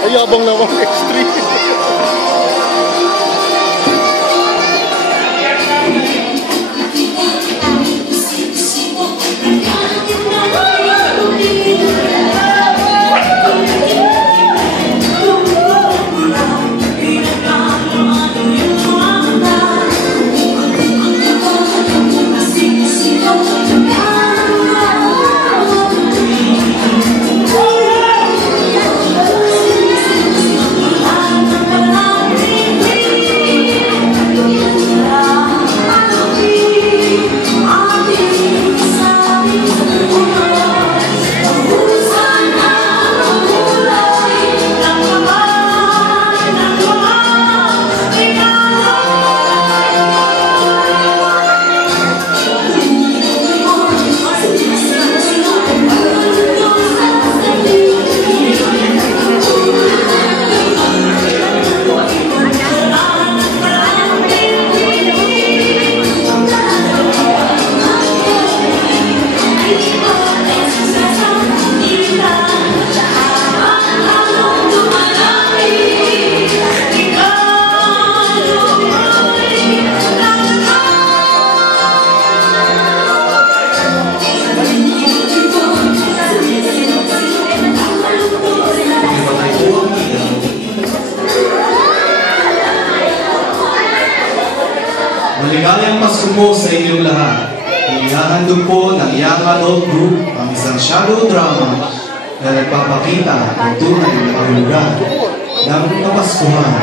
Ayabang naman extreme. Maligayang Pasko po sa inyong lahat. Inihahandog po ng Young Adult Group ang isang shadow drama na nagpapakita ng tunay na kahulugan ng Kapaskuhan.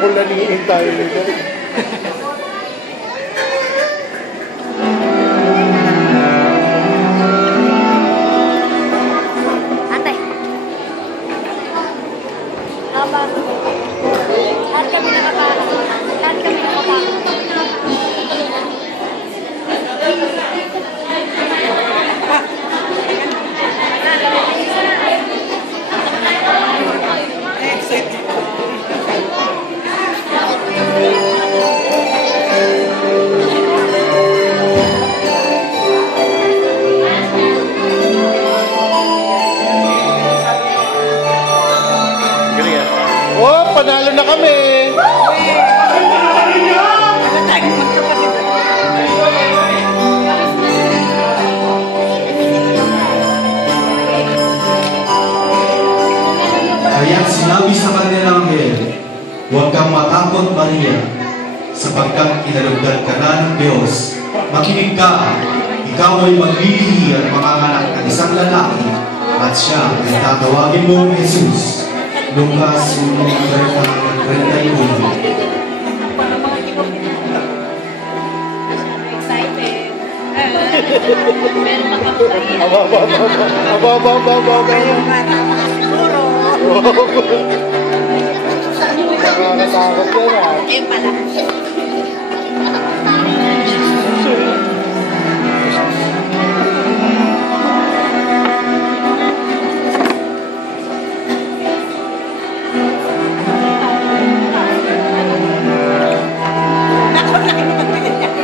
Kung naniin tayo nito. Ate. Lahat kami nakapala. Lahat kami nakapala. Oh, panalo na kami! Kaya sinabi sa kanilang anghel, huwag kang matakot, Maria, sapagkat inalugdan ka na ng Diyos. Makinig ka, ikaw ay maglilihi at manganganak ng isang lalaki, at siya ay tatawagin mo Jesus. Lucas 1:31. Excited. Meron pa kayo. Aba. Nakakatakot yan ah. Ayun pala.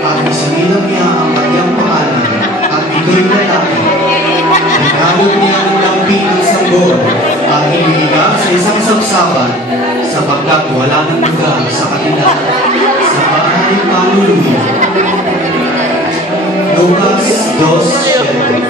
At isinilang niya ang kanyang pangalan at ito'y lalaki. Nalog niya ang lampi ng sanggol at inihiga sa isang sabsaban sapagkat wala ng lugar sa kanila sa bahay paluluya. Lucas 2:7.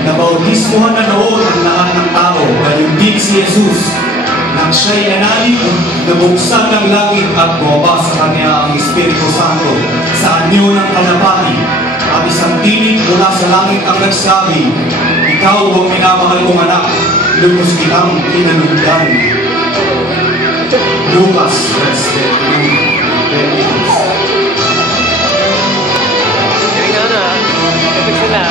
Nabautismohan na noon ang lahat ng tao, gayon din si Jesus. Nang siya'y nanalig, nabuksan ng langit at bumaba sa kanya ang Espiritu Santo sa anyo ng kalapati. At isang tinig mula sa langit ang nagsabi, ikaw ang minamahal kong anak, lubos kitang kinalugdan. Lucas 3:22. Galing nga na. Kapag sila.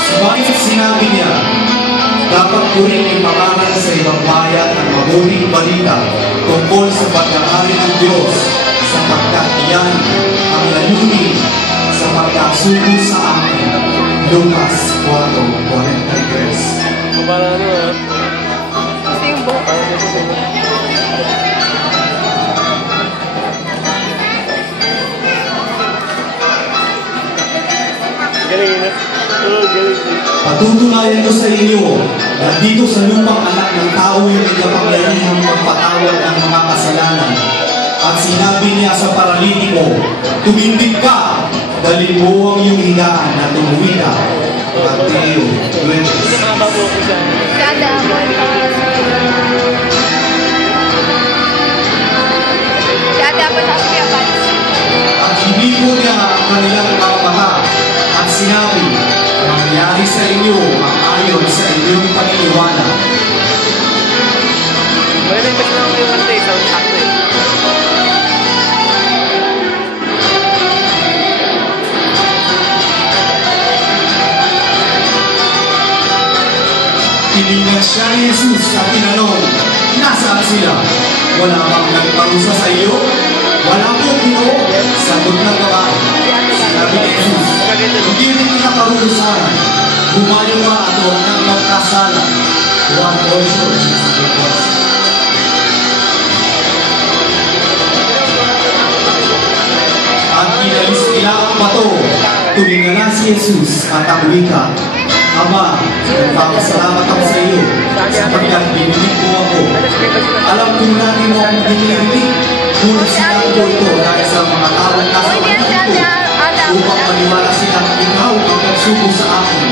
Subalit sinabi niya, dapat ko rin ipangalan sa ibang bayan ang mabuting balita tungkol sa pagkakari ng Diyos, sapagkat iyan ang layunin sa pagkasuko sa akin. Lucas 4:43. Para ano ah. Gusto yung buhok. Galing na. Oo, galing. Patutunayan ko sa inyo na dito sa lupang anak ng tao yung may kapangyarihang magpatawad ng mga kasalanan. At sinabi niya sa paralitiko, tumindig ka, dalhin mo ang iyong higaan na tumuwi ka. Mateo 20. Mahaba po ko siya. Kada ako Dati ako sa Kuya Pats. At hindi po niya ang kanilang mga mata at sinabi, mangyari sa inyo ang ayon sa inyong paniniwala. Maganda yung basta lang yung kanta eh. Sound sakto eh. Tinignan siya ni Jesus at tinanong, nasaan sila? Wala bang nagparusa sa iyo? Wala po, Ginoo. Sagot ng babae. Sinabi ni Jesus, hindi rin kita parurusahan. Humayo ka at huwag nang magkasala. Juan 8:16. At inalis nila ang bato. Tumingala si Jesus at ang wika, Ama, nagpapasalamat ako sa iyo sapagkat binilig mo ako. Alam ko natin mo ang binilig. Ngunit sinabi ko ito dahil sa mga taong nasa ko upang maniwala silang ikaw ang nagsuko sa akin.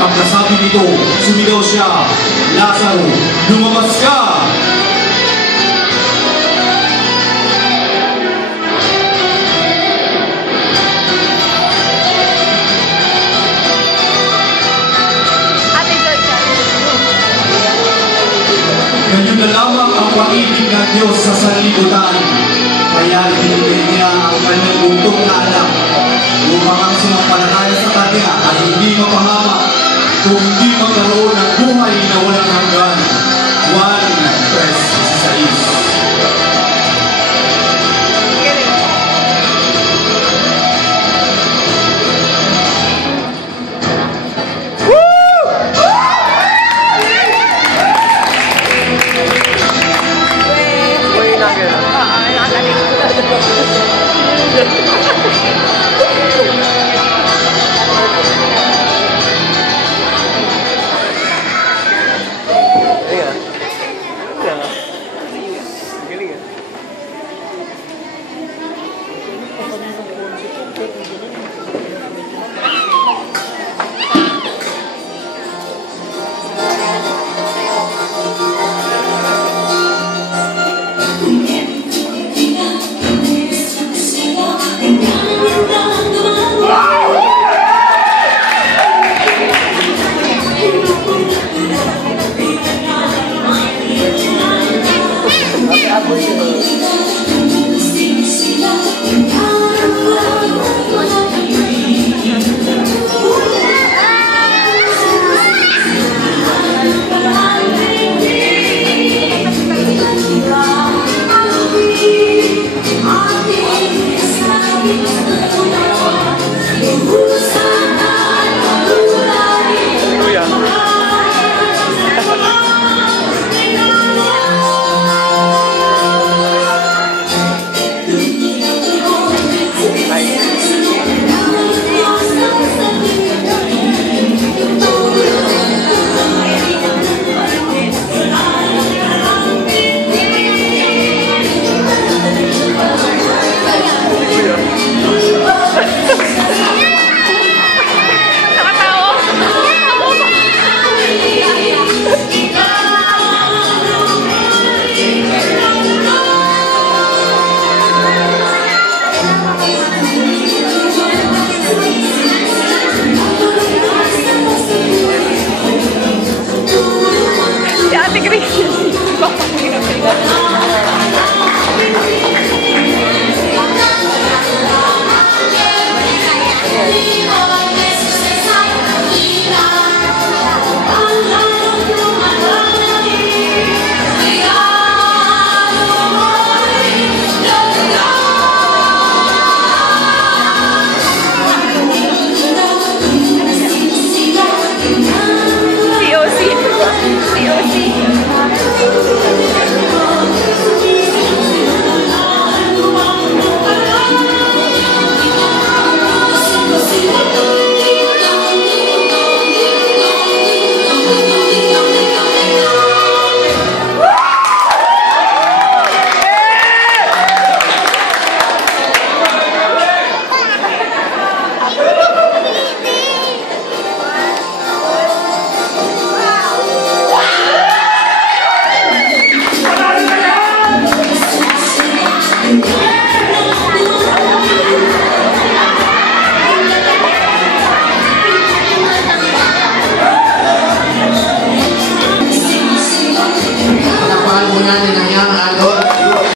Pagkasabi nito, sumigaw siya, Lazaro, lumabas ka! Ganyan na lamang ang pag-ibig ng Diyos sa sanlibutan. Kaya binigay niya ang kanyang bugtong na anak upang ang sumampalataya sa kanya ay hindi mapahamak, kundi magkaroon ng buhay na walang hanggan. Juan 3:16. May nagano. Thank you.